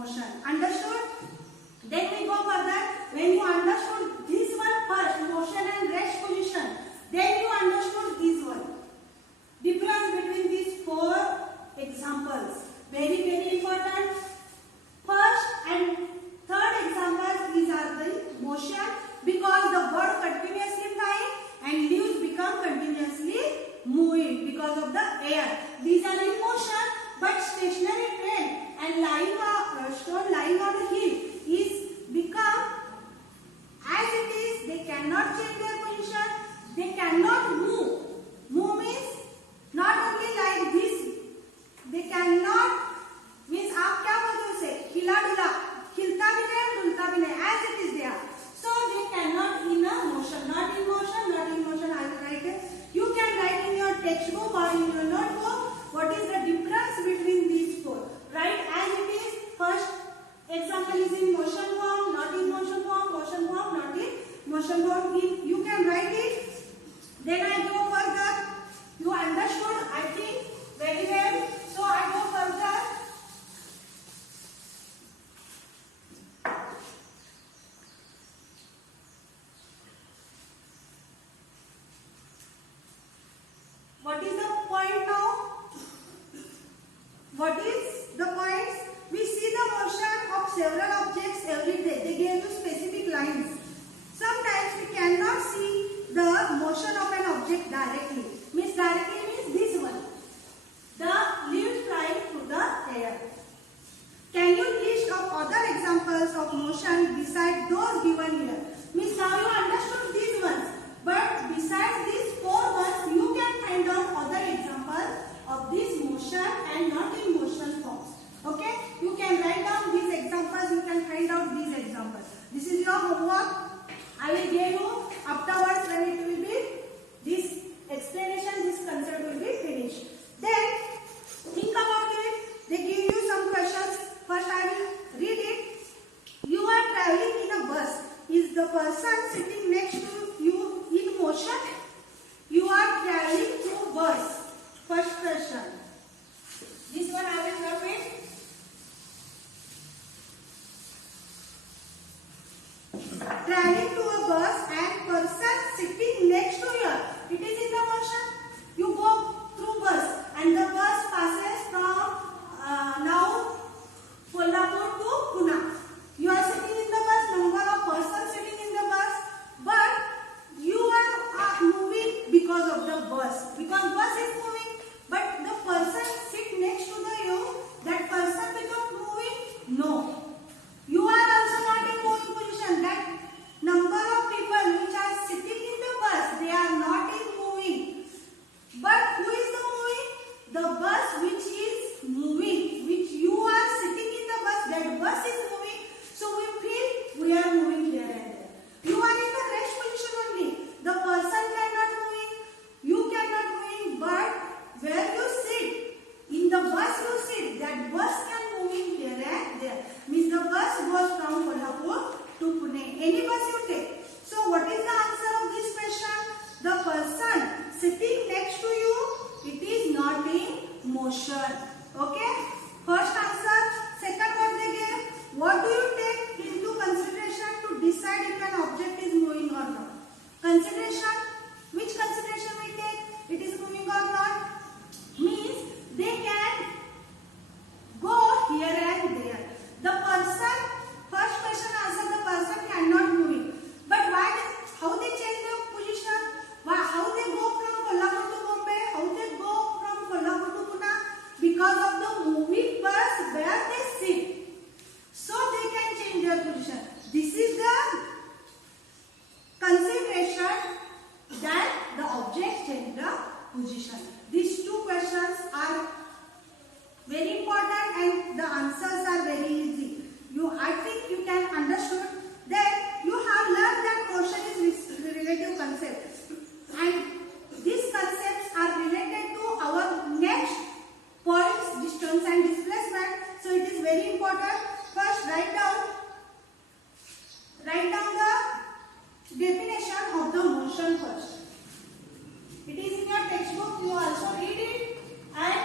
motion. Understood? Then we go further. When you understood this one first, motion and rest position, then you understood this one. Difference between these four examples. Very, very important. First and third examples, these are the motion, because the bird continuously flying and leaves become continuously moving because of the air. These are in motion, but stationary train and lying stone lying on the hill is become as it is. They cannot change their position. They cannot move. Move means not only like this. They cannot means आप क्या बोलते हो उसे? हिला डुला, हिलता भी नहीं, डुलता भी नहीं. As it is there. So they cannot in a motion. Not in motion. Not in motion. I will write it. You can write in your textbook or in your notebook what is the difference between these four. Write as it is. First example is in motion form, not in motion form, motion form, not in motion form. If you can write it, then I go further. You understood, I think, very well. So I go further. What is the point now? What is the points? We see the motion of several objects every day. They give you specific lines. Sometimes we cannot see the motion of an object directly. Means directly means this one. The leaves flying through the air. Can you list of other examples of motion besides those given here? Means now you understood these ones. But besides these four ones, you can find out other examples of this motion and not in motion forms. Okay? You can write down these examples. You can find out these examples. This is your homework. I will give you afterwards when it will be this explanation, this concept will be finished. Then think about it. They give you some questions. First I will read it. You are traveling in a bus. Is the person sitting next to you in motion? You are traveling through bus. First question. This one I will repeat. Traveling to a bus and person sitting next to you. It is in the motion. You go through bus and the bus passes from now Kolhapur to Pune. You are sitting in the bus, number of persons sitting in the bus, but you are moving because of the bus. Because bus is moving, but the person sit next to you, that person become moving? No. You are also not in moving position. That number of people which are sitting in the bus, they are not in moving. But who is the moving? The bus which is moving, which you are sitting in the bus, that bus is moving. So we feel we are moving here and there. You are in the rest position only. The person cannot moving, you cannot moving, but where you sit, in the bus you sit, that bus can moving here and there. Means the bus goes from Kolhapur to Pune. Any bus you take. So what is the answer of this question? The person sitting next to you, it is not in motion. Okay? First answer. Second what they gave. What do you take into consideration to decide if an object is moving or not? Consideration. Which consideration we take? It is moving or not? Means they can go here and there. The person, first question answer, the person cannot move. But why? How they change their position? How they go from Kolhapur to Bombay? How they go from Kolhapur to Pune? Because of the moving bus where they sit. So they can change their position. This is the consideration that the object change the position. These two questions are very important and the answers are very easy. I think you can understood. Then you have learned that motion is relative concept, and these concepts are related to our next points, distance and displacement. So it is very important. First write down the definition of the motion first. It is in your textbook. You also read it and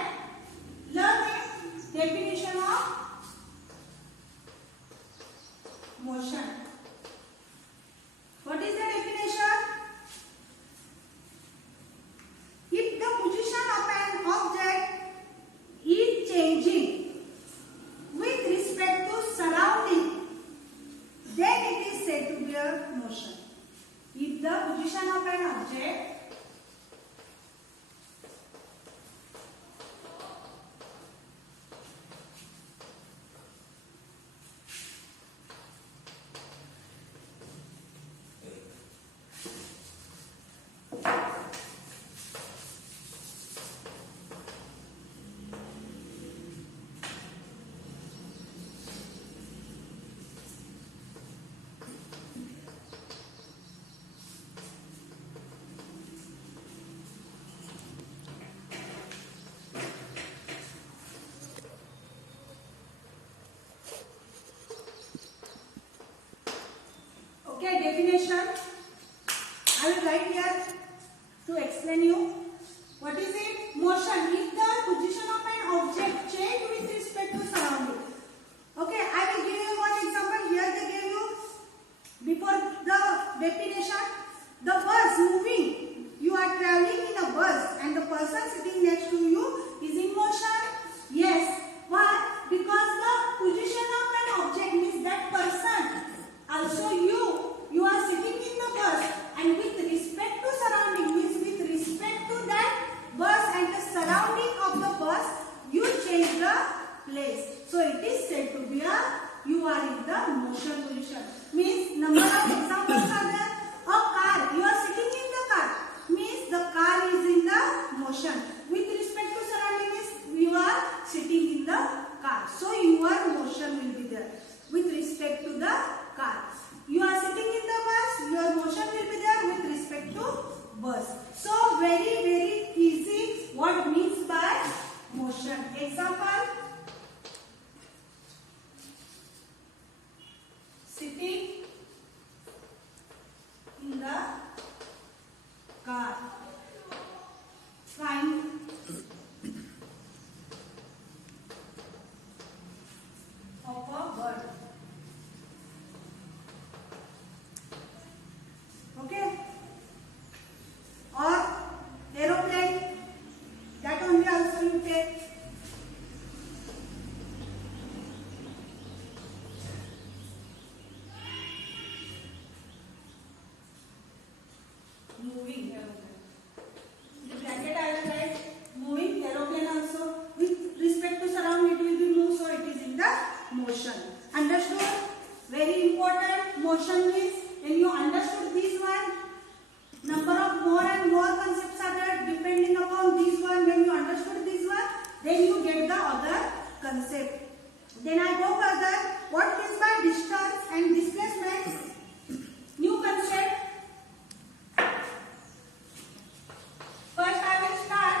learn the definition of definition. I will write here to explain you. What is it? Motion. If the position of an object change with respect to surrounding. Okay, I will give you one example. Here they gave you before the definition. The bus moving. You are traveling in a bus and the person sitting next to you is in motion. Yes. Why? Because the position of an object means that person. Also you are sitting in the bus and with respect to surrounding means with respect to that bus and the surrounding of the bus you change the place. So it is said to be you are in the motion position. Means number of examples are there. A car, you are sitting in the car means the car is in the motion. With respect to surrounding means you are sitting in the car. So your motion will be there with respect to the car. You are sitting in the bus, your motion will be there with respect to bus. So very easy what means by motion. Example, sitting in the car, flying of a bird. Okay, or aeroplane, that only also you take. Moving aeroplane. The bracket I will write moving aeroplane also. With respect to surround it will be moved, so it is in the motion. Understood? Very important. Motion means when you understood this one, number of more and more concepts are there depending upon this one. When you understood this one, then you get the other concept. Then I go further. What means by distance and displacement? New concept. First I will start.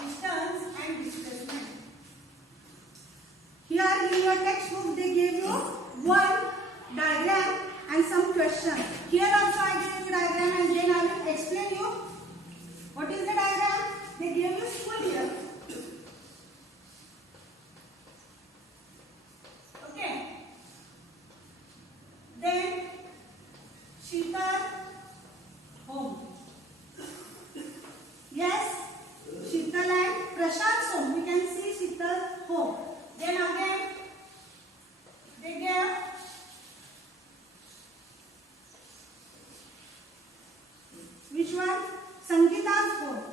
Distance and displacement. Here in your textbook they gave you one diagram and some question. Here also I gave you diagram and then I will explain you. What is the diagram? They gave you school year. Okay. Then Sheetal home. Yes. Sheetal and Prashant's home. We can see Sheetal home. Then again, they gave which one? Sangeeta's home.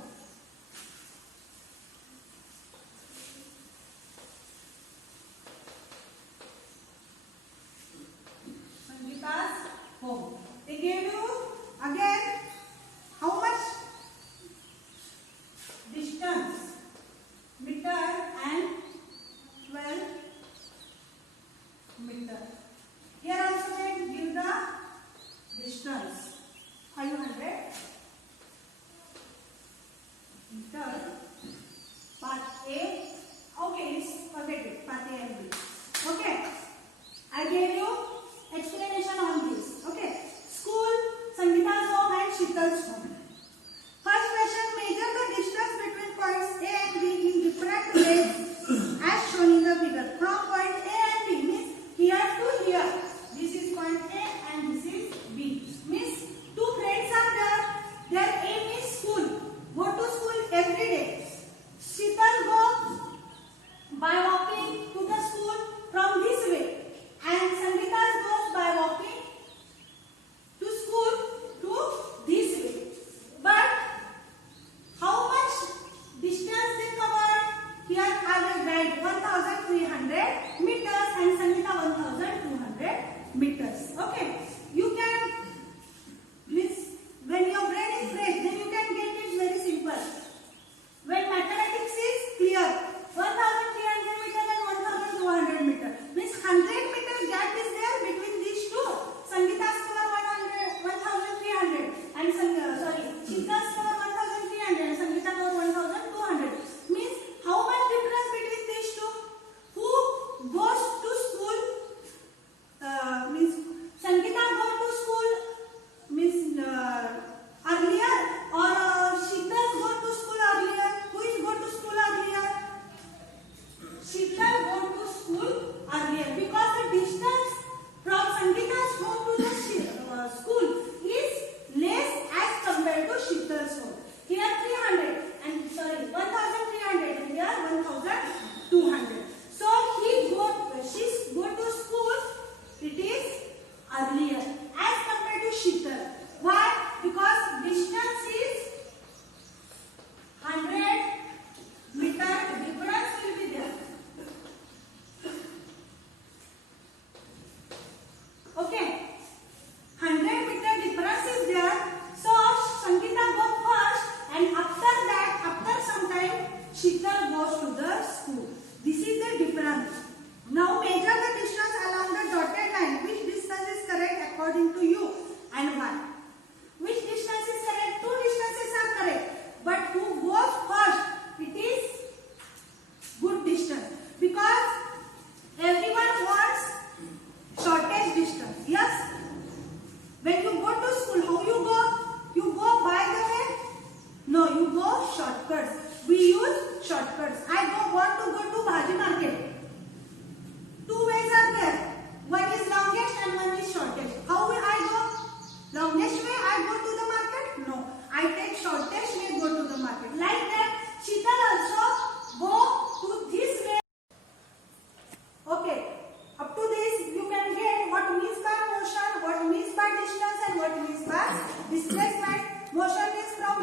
Sangeeta's home. They gave you again how much? Distance, meter and 12 meter. Here also they give the distance 500 meter. Part A. Okay, forget it. Part A and B. Okay. I gave you explanation on this. Okay. School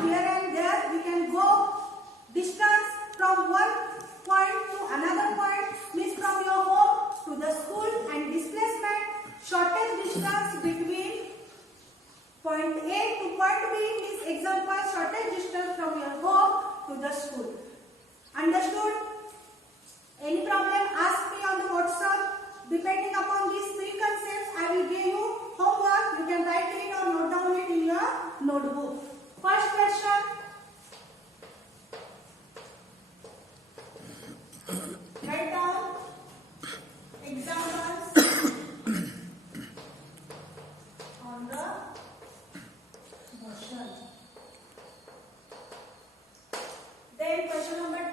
here and there. We can go distance from one point to another point, means from your home to the school, and displacement, shortest distance between point A to point B is example shortest distance from your home to the school. Understood? Any problem, ask me on the WhatsApp. Depending upon these three concepts, I will give you homework. You can write it or note down it in your notebook. First question. Write down examples on the motion. Then question number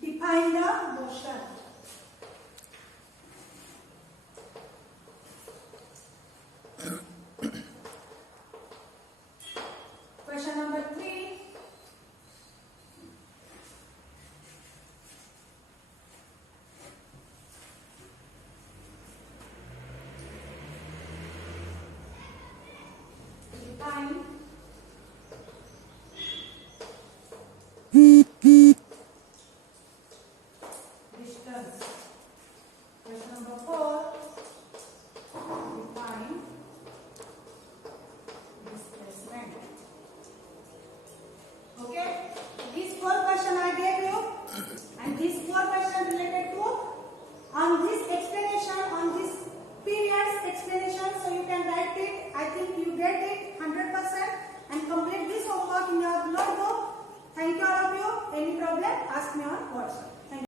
2. Define the motion. Question number 3. Define distance. Question number 4. Define displacement. Okay? These 4 questions I gave you, and these 4 questions related to on this explanation, on this period's explanation. So you can write it. I think you get it 100% and complete this homework in your notebook. Thank you all of you. Any problem, ask me on WhatsApp.